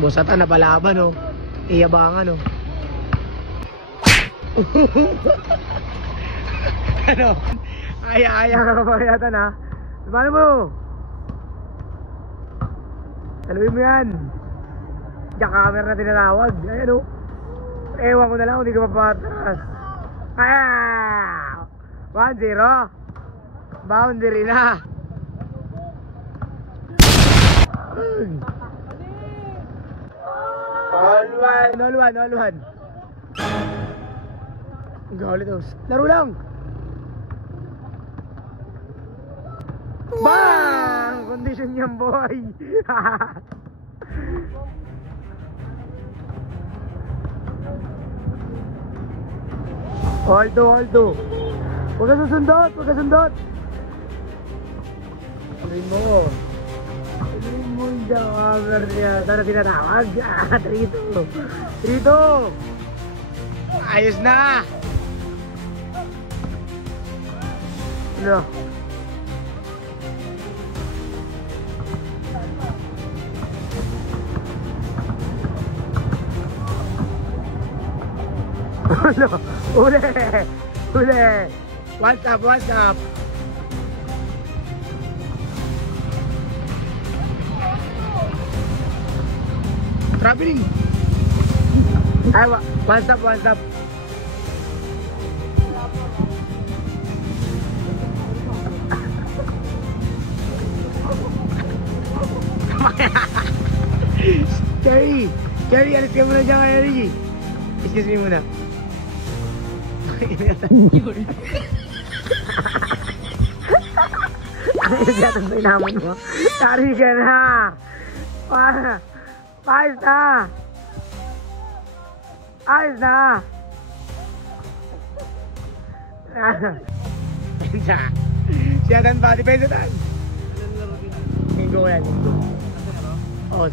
Bosatan na palaban, oh. Iyabangan, oh. Ano? Aya-aya ka kapakayatan, ha? Paano mo? Taluin mo yan. Jack-hammer na tinatawag. Ayan, oh. Ewan ko na lang, hindi ka mapatras. 1-0. Boundary na. All one. Galit tos. Laro lang. Bang! Kondisyon niyan, boy. All two. Huwag ka susundot. Tuloy mo yung cover niya. Sana tinatawag. 3-2. Ayos na. Ano? Uli. One stop. Traveling. Ay, one stop. Cherry, alis ka muna dyan kay Reggie. Excuse me muna. Ano yung yatang pinaman mo? Tari ka na. Ayos na. Siyatan pa, depensa tan. Linggo yan. Oo,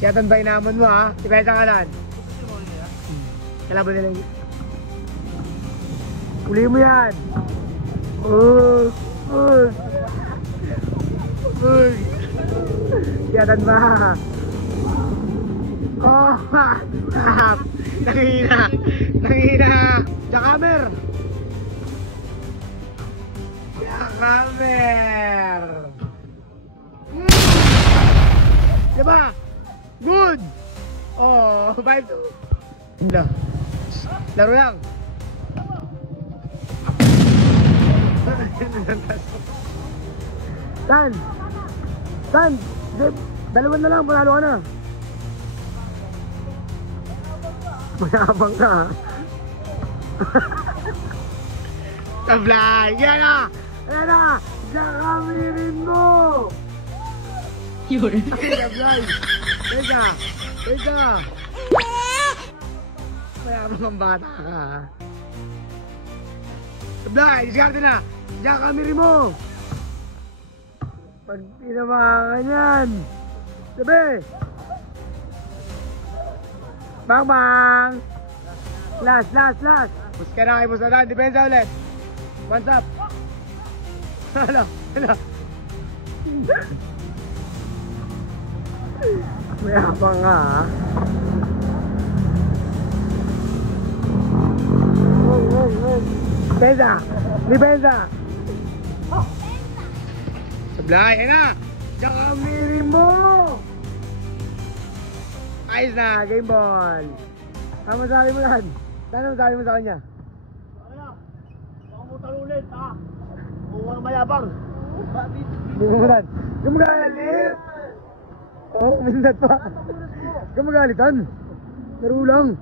siyatan ba inaamon mo, ha? Depensa ka lan. Kalaban nila yun. Uli mo yan. Siyatan ba? Oh, nangina. Jackhammer. Diba? Good. Oh, 5-2. Laro lang. Tan, dalawan na lang, panalo ka na. Mayabang ka. Tablay, yan na, Jackhammerin mo. Yun. Tablay, teka. Mayabang ang bata ka. Tablay, iskarte na, Jackhammerin mo. Pag tinamangan yan. Sabi. Bang. Last. Bus ka na kay Bosatan. Depensa ulit. One stop. Hala. Mayabang nga, ha? Depensa. Sablay, ayun na. Jackhammerin mo. Ayos na, game ball. Ano masabi mo yan? Ano masabi mo sa kanya? Baka mo talulit, ha? Huwag mayabang. Bumulan. Gumagalit! Oo, mindat pa. Gumagalitan. Laro lang.